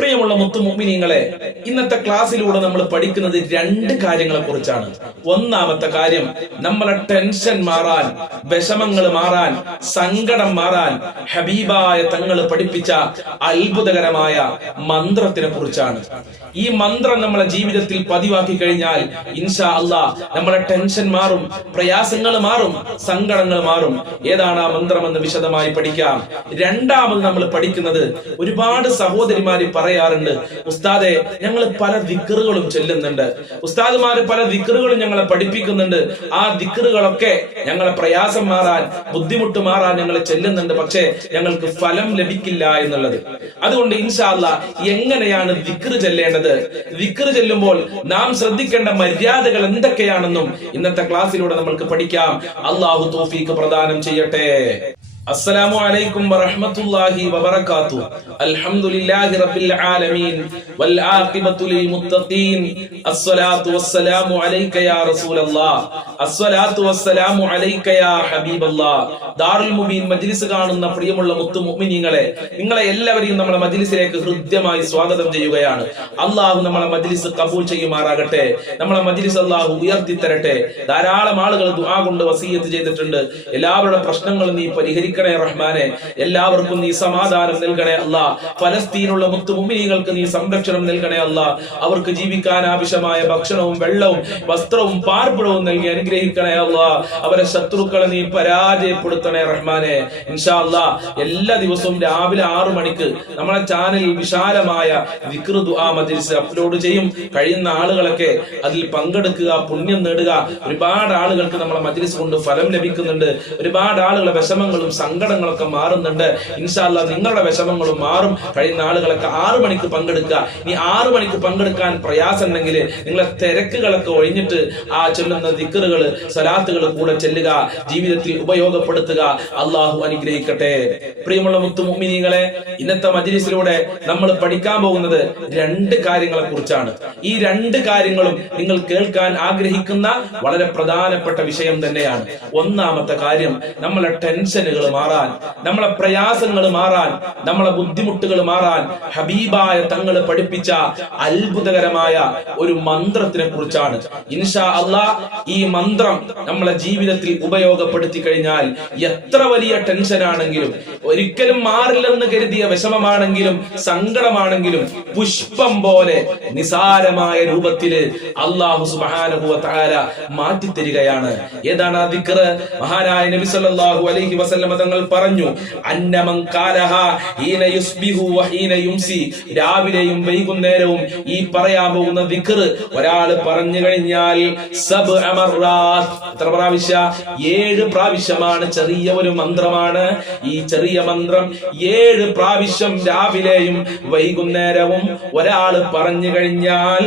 Peace. പ്രിയമുള്ള മുത്തുമുഗ്മിനീങ്ങളെ ഇന്നത്തെ ക്ലാസ്സിലൂടെ നമ്മൾ പഠിക്കുന്നത് രണ്ട് കാര്യങ്ങളെ കുറിച്ചാണ് ഒന്നാമത്തെ കാര്യം നമ്മളെ ടെൻഷൻ മാറാൻ വിഷമങ്ങൾ മാറാൻ സങ്കടം മാറാൻ ഹബീബായ തങ്ങൾ പഠിപ്പിച്ച അത്ഭുതകരമായ മന്ത്രത്തിനെ കുറിച്ചാണ് ഈ മന്ത്രം നമ്മളെ ജീവിതത്തിൽ പതിവാക്കി കഴിഞ്ഞാൽ ഇൻഷാ അള്ളാ നമ്മളെ ടെൻഷൻ മാറും പ്രയാസങ്ങൾ മാറും സങ്കടങ്ങൾ മാറും. ഏതാണ് ആ മന്ത്രം എന്ന് വിശദമായി പഠിക്കാം. രണ്ടാമത് നമ്മൾ പഠിക്കുന്നത് ഒരുപാട് സഹോദരിമാര് പറയാറുണ്ട്. ഉസ്താദെ ഞങ്ങൾ പല ദിക്കറുകളും ചെല്ലുന്നുണ്ട്. ഉസ്താദുമാര് പല ദിക്കറുകളും ഞങ്ങളെ പഠിപ്പിക്കുന്നുണ്ട്. ആ ദിക്കറുകളൊക്കെ ഞങ്ങളെ പ്രയാസം മാറാൻ ബുദ്ധിമുട്ട് മാറാൻ ഞങ്ങൾ ചെല്ലുന്നുണ്ട്. പക്ഷേ ഞങ്ങൾക്ക് ഫലം ലഭിക്കില്ല എന്നുള്ളത്. അതുകൊണ്ട് ഇൻഷാല്ല എങ്ങനെയാണ് ദിക്കറ് ചെല്ലേണ്ടത്? ദിക്കറ് ചെല്ലുമ്പോൾ നാം ശ്രദ്ധിക്കേണ്ട മര്യാദകൾ എന്തൊക്കെയാണെന്നും ഇന്നത്തെ ക്ലാസ്സിലൂടെ നമ്മൾക്ക് പഠിക്കാം. അള്ളാഹു തോഫീക്ക് പ്രദാനം ചെയ്യട്ടെ. السلام عليكم ورحمة الله وبركاته الحمد لله رب العالمين والعاقبة للمتقين الصلاة والسلام عليك يا رسول الله الصلاة والسلام عليك يا حبيب الله ദാറുൽ മുബീൻ മജ്ലിസ് കാണുന്ന പ്രിയമുള്ള മുത്തു മുഅ്മിനീങ്ങളെ നിങ്ങളെ എല്ലാവരെയും നമ്മളെ മജ്ലിസിലേക്ക് ഹൃദ്യമായി സ്വാഗതം ചെയ്യുകയാണ് അള്ളാഹു നമ്മളെ മജ്ലിസ് കബൂൽ ചെയ്യുമാറാകട്ടെ നമ്മളെ മജ്ലിസ് അള്ളാഹു ഉയർത്തി തരട്ടെ ധാരാളം ആളുകൾ ദുആ കൊണ്ട് വസീയത്ത് ചെയ്തിട്ടുണ്ട് എല്ലാവരുടെ പ്രശ്നങ്ങളും നീ പരിഹരിക്കണേ റഹ്മാനെ. എല്ലാവർക്കും നീ സമാധാനം നൽകണേ അല്ല. ഫലസ്തീനുള്ള മുത്തു മുഅ്മിനീങ്ങൾക്ക് നീ സംരക്ഷണം നൽകണേ അല്ല. അവർക്ക് ജീവിക്കാൻ ആവശ്യമായ ഭക്ഷണവും വെള്ളവും വസ്ത്രവും പാർപ്പിടവും നൽകി അനുഗ്രഹിക്കണേ അല്ല. അവരെ ശത്രുക്കളെ നീ പരാജയപ്പെടുത്തണേ റഹ്മാനെ. ഇൻഷാ അല്ലാ എല്ലാ ദിവസവും രാവിലെ ആറു മണിക്ക് നമ്മളെ ചാനലിൽ വിശാലമായ മജ്ലിസ് അപ്ലോഡ് ചെയ്യും. കഴിയുന്ന ആളുകളൊക്കെ അതിൽ പങ്കെടുക്കുക പുണ്യം നേടുക. ഒരുപാട് ആളുകൾക്ക് നമ്മളെ മജ്ലിസ് കൊണ്ട് ഫലം ലഭിക്കുന്നുണ്ട്. ഒരുപാട് ആളുകളെ വിഷമങ്ങളും സങ്കടങ്ങളൊക്കെ മാറുന്നുണ്ട്. ഇൻഷാല്ല നിങ്ങളുടെ വിഷമങ്ങളും മാറും. കഴിയുന്ന ആളുകളൊക്കെ ആറു മണിക്ക് പങ്കെടുക്കുക. ഇനി ആറു മണിക്ക് പങ്കെടുക്കാൻ പ്രയാസമുണ്ടെങ്കിൽ നിങ്ങളെ തിരക്കുകളൊക്കെ ഒഴിഞ്ഞിട്ട് ആ ചൊല്ലുന്ന ദിക്കറുകൾ സലാത്തുകൾ കൂടെ ചെല്ലുക ജീവിതത്തിൽ ഉപയോഗപ്പെടുത്തുക. അള്ളാഹു അനുഗ്രഹിക്കട്ടെ. പ്രിയമുള്ള മുത്തു മുമ്മിനികളെ ഇന്നത്തെ മജ്ലിസിലൂടെ നമ്മൾ പഠിക്കാൻ പോകുന്നത് രണ്ട് കാര്യങ്ങളെ കുറിച്ചാണ് ഈ രണ്ട് കാര്യങ്ങളും നിങ്ങൾ കേൾക്കാൻ ആഗ്രഹിക്കുന്ന വളരെ പ്രധാനപ്പെട്ട വിഷയം തന്നെയാണ്. ഒന്നാമത്തെ കാര്യം നമ്മളെ ടെൻഷനുകൾ മാറാൻ നമ്മളെ പ്രയാസങ്ങൾ മാറാൻ നമ്മളെ ബുദ്ധിമുട്ടുകൾ മാറാൻ ഹബീബായ തങ്ങൾ പഠിപ്പിച്ച അത്ഭുതകരമായ ഒരു മന്ത്രത്തിനെ കുറിച്ചാണ്. ഇൻഷാ അള്ളാ ഈ മന്ത്രം നമ്മളെ ജീവിതത്തിൽ ഉപയോഗപ്പെടുത്തി കഴിഞ്ഞാൽ എത്ര വലിയ ടെൻഷൻ ആണെങ്കിലും ഒരിക്കലും മാറില്ലെന്ന് കരുതിയ വിഷമമാണെങ്കിലും സങ്കടമാണെങ്കിലും പുഷ്പം പോലെ നിസാരമായ രൂപത്തിൽ അള്ളാഹു സുബാനുഭവ താര മാറ്റിത്തരികയാണ്. ഏതാണ് ആ ദിക്കറ് മഹാനായ നബി സല്ലല്ലാഹു അലൈഹി തങ്ങൾ പറഞ്ഞു കാലഹ യുസ്ബിഹു വഹീന യുംസി. രാവിലെയും വൈകുന്നേരവും ഈ പറയാൻ പോകുന്ന ദിക്ർ ഒരാൾ പറഞ്ഞു കഴിഞ്ഞാൽ സബ് എത്ര പ്രാവശ്യ? ഏഴ് പ്രാവശ്യമാണ് ചെറിയ ഒരു മന്ത്രമാണ്. ഈ ചെറിയ മന്ത്രം ഏഴ് പ്രാവശ്യം രാവിലെയും വൈകുന്നേരവും ഒരാൾ പറഞ്ഞു കഴിഞ്ഞാൽ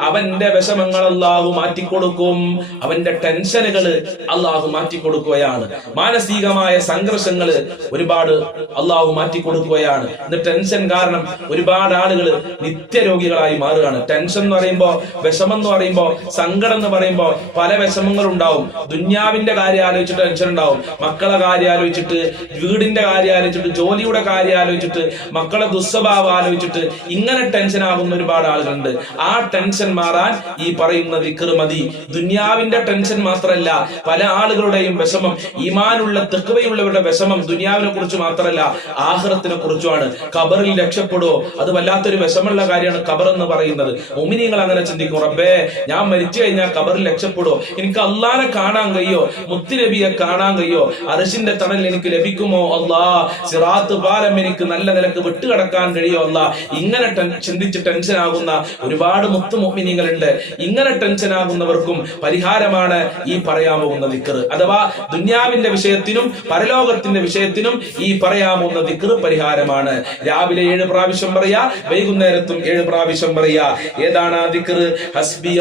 അവന്റെ വിഷമങ്ങൾ അള്ളാഹു മാറ്റിക്കൊടുക്കും. അവന്റെ ടെൻഷനുകൾ അള്ളാഹു മാറ്റിക്കൊടുക്കുകയാണ്. മാനസികമായ സംഘർഷങ്ങൾ ഒരുപാട് അള്ളാഹു മാറ്റി കൊടുക്കുകയാണ് ഇന്ന് ടെൻഷൻ കാരണം ഒരുപാട് ആളുകൾ നിത്യരോഗികളായി മാറുകയാണ്. ടെൻഷൻ എന്ന് പറയുമ്പോൾ വിഷമം എന്ന് പറയുമ്പോൾ സങ്കടം എന്ന് പറയുമ്പോൾ പല വിഷമങ്ങളും ഉണ്ടാവും ദുന്യാവിന്റെ കാര്യം ആലോചിച്ചിട്ട് ടെൻഷൻ ഉണ്ടാവും. മക്കളെ കാര്യം ആലോചിച്ചിട്ട് വീടിന്റെ കാര്യം ആലോചിച്ചിട്ട് ജോലിയുടെ കാര്യം ആലോചിച്ചിട്ട് മക്കളെ ദുസ്വഭാവം ആലോചിച്ചിട്ട് ഇങ്ങനെ ടെൻഷൻ ആകുന്ന ഒരുപാട് ആളുകളുണ്ട്. ആ ടെൻഷൻ മാറാൻ ഈ പറയുന്ന വിക്രമതി മതി ദുന്യാവിന്റെ ടെൻഷൻ മാത്രമല്ല പല ആളുകളുടെയും വിഷമം ഈമാനുള്ള തെക്കുവയുള്ളവരുടെ വിഷമം ദുനിയാവിനെ കുറിച്ച് മാത്രമല്ല ആഹ്റത്തിനെ കുറിച്ചുമാണ്. ഖബറിൽ രക്ഷപ്പെടുവോ? അത് വല്ലാത്തൊരു വിഷമമുള്ള കാര്യമാണ് കബർ എന്ന് പറയുന്നത്. ഉമിനിങ്ങൾ അങ്ങനെ ചിന്തിക്കും റബ്ബേ ഞാൻ മരിച്ചു കഴിഞ്ഞാൽ ഖബറിൽ രക്ഷപ്പെടുവോ? എനിക്ക് അള്ളാനെ കാണാൻ കഴിയോ? മുത്തുനബിയെ കാണാൻ കഴിയോ? അരശിന്റെ തണൽ എനിക്ക് ലഭിക്കുമോ? അള്ളാ സിറാത്ത് പാലം എനിക്ക് നല്ല നിലയ്ക്ക് വിട്ടുകിടക്കാൻ കഴിയോ? അല്ല ഇങ്ങനെ ചിന്തിച്ച് ടെൻഷൻ ആകുന്ന ഒരുപാട് മുത്തു മുഅ്മിനീങ്ങളുണ്ട് ഇങ്ങനെ ടെൻഷൻ ആകുന്നവർക്കും പരിഹാരമാണ് ഈ പറയാൻ പോകുന്ന ദിക്കറ് അഥവാ ദുന്യാവിന്റെ വിഷയത്തിനും പരലോകത്തിന്റെ വിഷയത്തിനും ഈ പറയാവുന്ന ദിക്ർ പരിഹാരമാണ് രാവിലെ ഏഴ് പ്രാവശ്യം പറയാ വൈകുന്നേരത്തും ഏഴ് പ്രാവശ്യം പറയാ. ഏതാണ് ആ ദിക്ർ ഹസ്ബി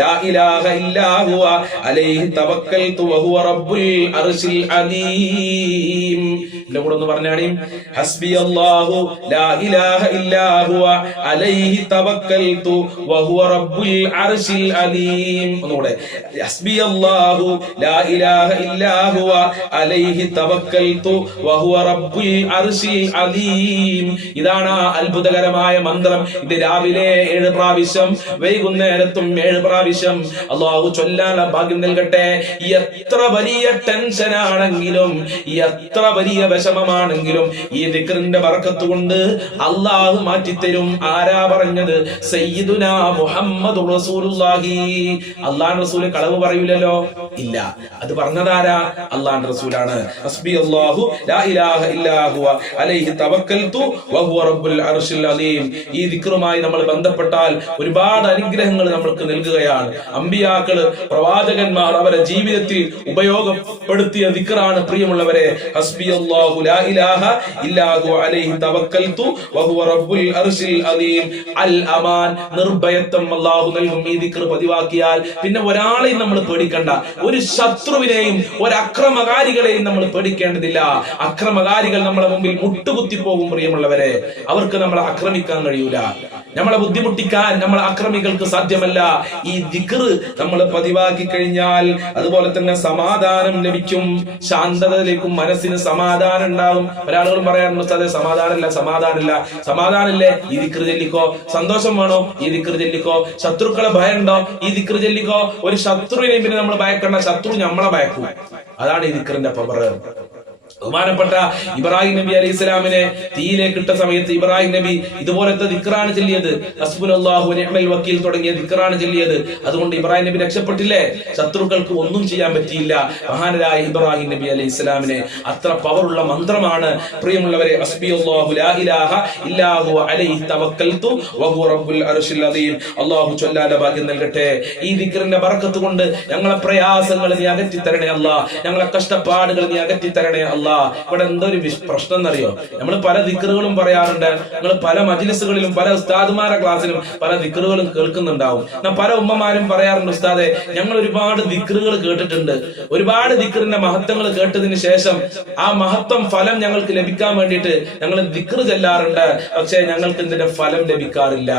ലാ ഇലാഹ ഹുവ അലൈഹി തവക്കൽതു റബ്ബുൽ അർശിൽ അലീം ലാ ഇലാഹ ഹുവ അലൈഹി തവക്കൽതു റബ്ബുൽ അർശിൽ അലീം ഒന്നുകൂടെ. ലാ ഇലാഹ ഇല്ലാ അലൈഹി തവക്കൽതു വഹുവ റബ്ബുൽ അർശിൽ അലീം. ഇതാണ് ആ അത്ഭുതകരമായ മന്ത്രം. ഇത് രാവിലെ ഏഴ് പ്രാവശ്യം വൈകുന്നേരത്തും ഏഴ് പ്രാവശ്യം. അള്ളാഹു ചൊല്ലാനുള്ള ഭാഗ്യം നൽകട്ടെ. എത്ര വലിയ ടെൻഷൻ ആണെങ്കിലും എത്ര വലിയ വിഷമമാണെങ്കിലും ഈ ദിക്റിന്റെ വറക്കത്ത് കൊണ്ട് അള്ളാഹു മാറ്റിത്തരും. ആരാ പറഞ്ഞത്? സയ്യിദുന മുഹമ്മദ് റസൂലുള്ളാഹി. അള്ളാഹ് റസൂൽ കളവ് പറയൂലല്ലോ? ഇല്ല. അത് പറഞ്ഞതാരാ? അള്ളാഹ് റസൂലാണ്. ഹസ്ബി അല്ലാഹു ലാ ഇലാഹ ഇല്ലാ ഹുവ. അലൈഹി തവക്കൽതു വഹുവ റബ്ബുൽ അർശിൽ അലീം ഈ ദിക്റുമായി നമ്മൾ ബന്ധപ്പെട്ടാൽ ഒരുപാട് അനുഗ്രഹങ്ങൾ നമ്മൾക്ക് നൽകുകയാണ്. അമ്പിയാക്കൾ പ്രവാചകന്മാർ അവരെ ജീവിതത്തിൽ ഉപയോഗപ്പെടുത്തിയ ദിക്റാണ് പ്രിയമുള്ളവരെ. ഹസ്ബി അല്ലാഹു ലാ ഇലാഹ ഇല്ലാ ഹുവ. അലൈഹി തവക്കൽതു വഹുവ റബ്ബുൽ അർശിൽ അലീം അൽ അമാൻ നിർഭയത്വം അല്ലാഹു നൽകും. ഈ ദിക്ർ പതിവാക്കിയാൽ പിന്നെ ഒരാളെയും നമ്മൾ പേടിക്കണ്ട. ഒരു ശത്രുവിനെയും ഒരു അക്രമകാരികളെയും നമ്മൾ പേടിക്കേണ്ടതില്ല. അക്രമകാരികൾ നമ്മളെ മുമ്പിൽ മുട്ടുകുത്തി പോകും പ്രിയമുള്ളവരെ. അവർക്ക് നമ്മളെ ആക്രമിക്കാൻ കഴിയൂല. നമ്മളെ ബുദ്ധിമുട്ടിക്കാൻ നമ്മളെ അക്രമികൾക്ക് സാധ്യമല്ല. ഈ ദിക്ർ നമ്മൾ പതിവാക്കി കഴിഞ്ഞാൽ അതുപോലെ തന്നെ സമാധാനം ലഭിക്കും. ശാന്തതയിലേക്കും മനസ്സിന് സമാധാനം ഉണ്ടാകും. ഒരാളുകളും പറയാറുണ്ട് അതെ സമാധാനമില്ല സമാധാനമില്ല. സമാധാനമില്ലേ? ഈ ദിക്ർ ചൊല്ലിക്കോ. സന്തോഷം വേണോ? ഈ ദിക്ർ ചൊല്ലിക്കോ. ശത്രുക്കളെ ഭയമുണ്ടോ? ഈ ദിക്ർ ചൊല്ലിക്കോ. ഒരു ശത്രുവിനെ പിന്നെ നമ്മൾ ഭയക്കണ്ട. ശത്രു നമ്മളെ ഭയക്കും. അതാണ് ഈ ദിക്റിന്റെ പവർ ബഹുമാനപ്പെട്ട ഇബ്രാഹിം നബി അലൈഹി ഇസ്ലാമിനെ തീയിലേക്ക് ഇട്ട സമയത്ത് ഇബ്രാഹിം നബി ഇതുപോലത്തെ ദിക്റാണ് ചൊല്ലിയത്. വക്കീൽ തുടങ്ങിയ ദിക്റാണ് ചൊല്ലിയത്. അതുകൊണ്ട് ഇബ്രാഹിം നബി രക്ഷപ്പെട്ടില്ലേ? ശത്രുക്കൾക്ക് ഒന്നും ചെയ്യാൻ പറ്റിയില്ല. മഹാനരായ ഇബ്രാഹിം നബി അലൈഹി ഇസ്ലാമിനെ അത്ര പവറുള്ള മന്ത്രമാണ്. പ്രിയമുള്ളവരെ അള്ളാഹു ചൊല്ലാന്റെ ഭാഗ്യം നൽകട്ടെ. ഈ ദിക്റിന്റെ ബറക്കത്ത് കൊണ്ട് ഞങ്ങളെ പ്രയാസങ്ങൾ നീ അകറ്റി തരണേ അല്ല ഞങ്ങളെ കഷ്ടപ്പാടുകൾ നീ അകറ്റി തരണേ അല്ലാ ഇവിടെ എന്തോ ഒരു പ്രശ്നം എന്നറിയോ നമ്മൾ പല ദിക്കറുകളും പറയാറുണ്ട്. നിങ്ങൾ പല മജിലിസുകളിലും പല ഉസ്താദുമാരെ ക്ലാസ്സിലും പല ദിക്കറുകളും കേൾക്കുന്നുണ്ടാവും. എന്നാ പല ഉമ്മമാരും പറയാറുണ്ട് ഉസ്താദെ ഞങ്ങൾ ഒരുപാട് ദിക്കറുകൾ കേട്ടിട്ടുണ്ട്. ഒരുപാട് ദിക്കറിന്റെ മഹത്വങ്ങൾ കേട്ടതിന് ശേഷം ആ മഹത്വം ഫലം ഞങ്ങൾക്ക് ലഭിക്കാൻ വേണ്ടിയിട്ട് ഞങ്ങൾ ദിക്കറ് ചെല്ലാറുണ്ട്. പക്ഷെ ഞങ്ങൾക്ക് ഇതിന്റെ ഫലം ലഭിക്കാറില്ല.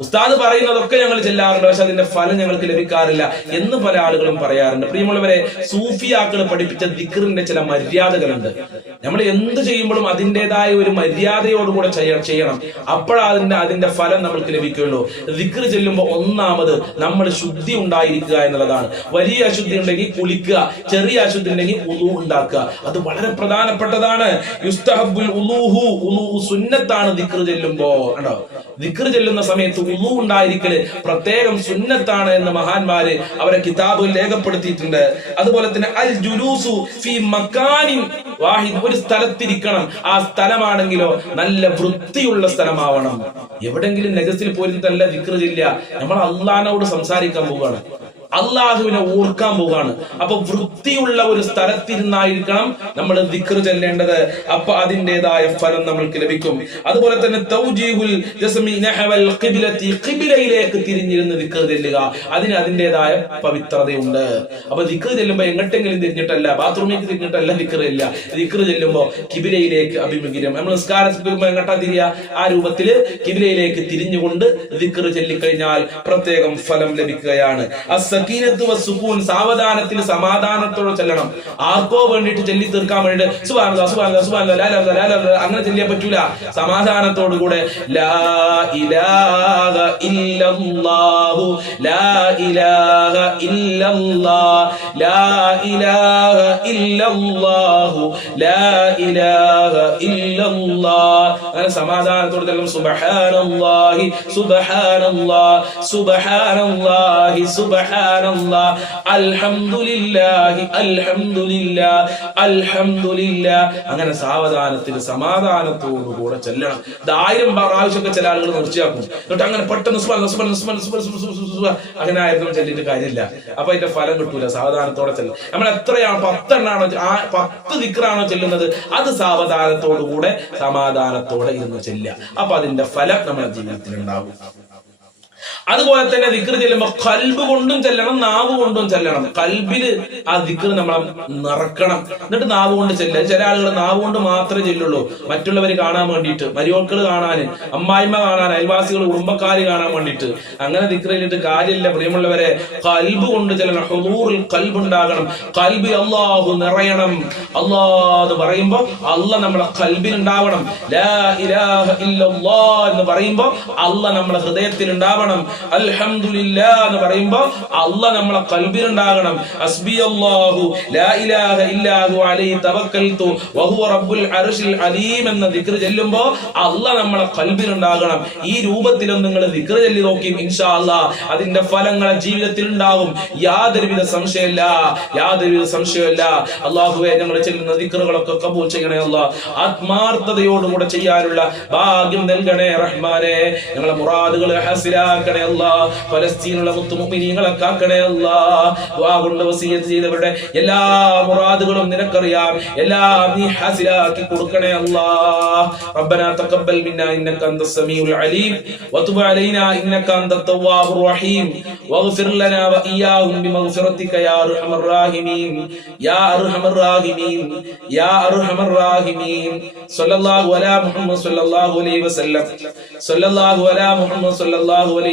ഉസ്താദ് പറയുന്നതൊക്കെ ഞങ്ങൾ ചെല്ലാറുണ്ട് പക്ഷെ അതിന്റെ ഫലം ഞങ്ങൾക്ക് ലഭിക്കാറില്ല എന്ന് പല ആളുകളും പറയാറുണ്ട്. പ്രിയമുള്ളവരെ സൂഫിയാക്കൾ പഠിപ്പിച്ച ദിക്റിന്റെ ചില മര്യാദകളുണ്ട്. നമ്മൾ എന്ത് ചെയ്യുമ്പോഴും അതിന്റെതായ ഒരു മര്യാദയോടുകൂടെ ചെയ്യണം. അപ്പോഴതിന്റെ അതിന്റെ അതിന്റെ ഫലം നമ്മൾക്ക് ലഭിക്കുകയുള്ളൂ. ദിക്ർ ചെല്ലുമ്പോൾ ഒന്നാമത് നമ്മൾ ശുദ്ധി ഉണ്ടായിരിക്കുക എന്നുള്ളതാണ്. വലിയ അശുദ്ധി ഉണ്ടെങ്കിൽ കുളിക്കുക ചെറിയ അശുദ്ധി ഉണ്ടെങ്കിൽ ഉലു ഉണ്ടാക്കുക. അത് വളരെ പ്രധാനപ്പെട്ടതാണ്. യുസ്തഹബുൽ ഉലൂഹു ഉലൂഹു സുന്നത്താണ് ദിക്ർ ചെല്ലുമ്പോ കണ്ടോ? ദിക്ർ ചെല്ലുന്ന സമയത്ത് ഉള്ളു ഉണ്ടായിരിക്കൽ പ്രത്യേകം സുന്നത്താണ് എന്ന് മഹാന്മാര് അവരെ കിതാബ് രേഖപ്പെടുത്തിയിട്ടുണ്ട്. അതുപോലെ തന്നെ അൽ ജുലൂസു ഫി മക്കാനിൻ വാഹിദ്. ഒരു സ്ഥലത്തിരിക്കണം. ആ സ്ഥലമാണെങ്കിലോ നല്ല വൃത്തിയുള്ള സ്ഥലമാവണം. എവിടെങ്കിലും നജസിൽ പോലും നല്ല ദിക്ർ ചെല്ലുക. നമ്മൾ അള്ളഹാനോട് സംസാരിക്കാൻ പോവുകയാണ്. അള്ളാഹുവിനെ ഓർക്കാൻ പോവുകയാണ്. അപ്പൊ വൃത്തിയുള്ള ഒരു സ്ഥലത്തിരുന്നായിരിക്കണം നമ്മൾ ദിക്ർ ചെല്ലേണ്ടത്. അപ്പൊ അതിന്റെതായ ഫലം നമ്മൾക്ക് ലഭിക്കും. അതുപോലെ തന്നെ ഖിബ്ലയിലേക്ക് തിരിഞ്ഞിരുന്ന് ദിക്ർ ചെല്ലുക. അതിന് അതിന്റെതായ പവിത്രതയുണ്ട്. അപ്പൊ ദിക്ർ ചെല്ലുമ്പോൾ എങ്ങോട്ടെങ്കിലും തിരിഞ്ഞിട്ടല്ല ബാത്റൂമിലേക്ക് തിരിഞ്ഞിട്ടല്ല ദിക്ർ ഇല്ല ദിക്ർ ചെല്ലുമ്പോൾ കിബിലയിലേക്ക് അഭിമുഖീകരം നമ്മൾ നിസ്കാരത്തിൽ എങ്ങട്ടാ തിരിയ? ആ രൂപത്തിൽ കിബിലയിലേക്ക് തിരിഞ്ഞുകൊണ്ട് ദിക്ർ ചെല്ലിക്കഴിഞ്ഞാൽ പ്രത്യേകം ഫലം ലഭിക്കുകയാണ്. അസക്കീനത്ത് സുഖൂൻ സാവധാനത്തിൽ സമാധാനത്തോടെ ചെല്ലണം. ആർക്കോ വേണ്ടിട്ട് ചെല്ലി തീർക്കാൻ വേണ്ടിയിട്ട് സുബാന സുബാന സുബാന അങ്ങനെ ചെല്ലിയാൻ പറ്റൂല. സമാധാനത്തോടു കൂടെ ലാ ഇലാഹ ലാ ഇലാഹ ഇല്ലല്ലാഹ് ലാ ഇലാഹ ലാ ഇലാഹ ഇല്ലല്ലാഹ്. അങ്ങനെ സമാധാനത്തോടെ ചെല്ലും സുബ്ഹാനല്ലാഹി സുബ്ഹാനല്ലാഹ് സുബ്ഹാനല്ലാഹി. അൽഹംദുലില്ലാഹി അൽഹംദുലില്ലാ അങ്ങനെ സാവധാനത്തിൽ സമാധാനത്തോടു കൂടെ ചെല്ലണം. ഇത് ആയിരം പ്രാവശ്യമൊക്കെ ചില ആളുകൾ നിർച്ചയാക്കും എന്നിട്ട് അങ്ങനെ പെട്ടെന്ന് അങ്ങനെ ആയിരുന്നു ചെല്ലിട്ട് കാര്യമില്ല. അപ്പൊ അതിന്റെ ഫലം കിട്ടൂല സാവധാനത്തോടെ ചെല്ലും നമ്മൾ എത്രയാണ് പത്തെണ്ണാണോ ആ പത്ത് ദിക്റാണോ ചെല്ലുന്നത് അത് സാവധാനത്തോടു കൂടെ സമാധാനത്തോടെ ഇരുന്ന് ചെല്ലുക. അപ്പൊ അതിന്റെ ഫലം നമ്മുടെ ജീവിതത്തിൽ ഉണ്ടാവും അതുപോലെ തന്നെ ദിക്ർ ചെല്ലുമ്പോ കൽബ് കൊണ്ടും ചെല്ലണം നാവ് കൊണ്ടും ചെല്ലണം. കൽബിൽ ആ ദിക്ർ നമ്മൾ നിറക്കണം. എന്നിട്ട് നാവ് കൊണ്ട് ചെല്ലുക ചില ആളുകൾ നാവ് കൊണ്ട് മാത്രമേ ചെല്ലുള്ളൂ. മറ്റുള്ളവർ കാണാൻ വേണ്ടിയിട്ട്. മരിയോക്കൾ കാണാൻ അമ്മായിമ്മ കാണാൻ അയൽവാസികൾ കുടുംബക്കാര് കാണാൻ വേണ്ടിയിട്ട്. അങ്ങനെ ദിക്ർ ചെല്ലിട്ട് കാര്യമില്ല. പ്രിയമുള്ളവരെ കൽബ് കൊണ്ട് ചെല്ലണം. ഹുദൂറിൽ കൽബ് ഉണ്ടാകണം. കൽബ് അള്ളാഹു നിറയണം. അള്ളാഹ് എന്ന് പറയുമ്പോൾ അല്ല നമ്മളെ കൽബിൽ ഉണ്ടാവണം. എന്ന് പറയുമ്പോൾ അല്ല നമ്മളെ ഹൃദയത്തിൽ ഉണ്ടാവണം. അൽഹംദുലില്ലാ എന്ന് പറയുമ്പോ അല്ല നമ്മളെ കൽബിൽ ഉണ്ടാകണം ഹസ്ബി അല്ലാഹു ലാ ഇലാഹ ഇല്ലാഹു അലൈഹി തവക്കൽതു വഹുവ റബ്ബുൽ അർശിൽ അലീം എന്ന ദിക്ർ ചെല്ലുമ്പോ അല്ല നമ്മളെ കൽബിൽ ഉണ്ടാകണം ഈ രൂപത്തിലും നിങ്ങൾ ദിക്ർ ചൊല്ലി നോക്കി ഇൻഷാ അല്ലാ അതിന്റെ ഫലങ്ങൾ ജീവിതത്തിൽ ഉണ്ടാകും യാതൊരുവിധ സംശയമില്ല യാതൊരുവിധ സംശയമില്ല. അള്ളാഹുവെ ഞങ്ങൾ ചെല്ലുന്ന ദിക്റുകളൊക്കെ കബൂൽ ചെയ്യണേ അല്ല ആത്മാർത്ഥതയോടുകൂടെ ചെയ്യാനുള്ള ഭാഗ്യം നൽകണേ റഹ്മാനെ. ഞങ്ങളെ മുറാദുകൾ ഹസിലാക്കണേ അല്ല ഫലസ്തീനുള്ള മുത്തുമുമിനീങ്ങളെ കാക്കണേ അല്ല ദുആ കൊണ്ട് വസീയത്ത് ചെയ്തവരുടെ എല്ലാ മുറാദുകളും നിനക്കറിയാം എല്ലാം നീ ഹാസിലാക്കി കൊടുക്കണേ അല്ലാ ربنا تقبل منا انك انت السميع العليم وتب علينا انك انت التواب الرحيم واغفر لنا واياهم بمغفرتك يا ارحم الراحمين يا ارحم الراحمين يا ارحم الراحمين صلى الله على محمد صلى الله عليه وسلم صلى الله على محمد صلى الله عليه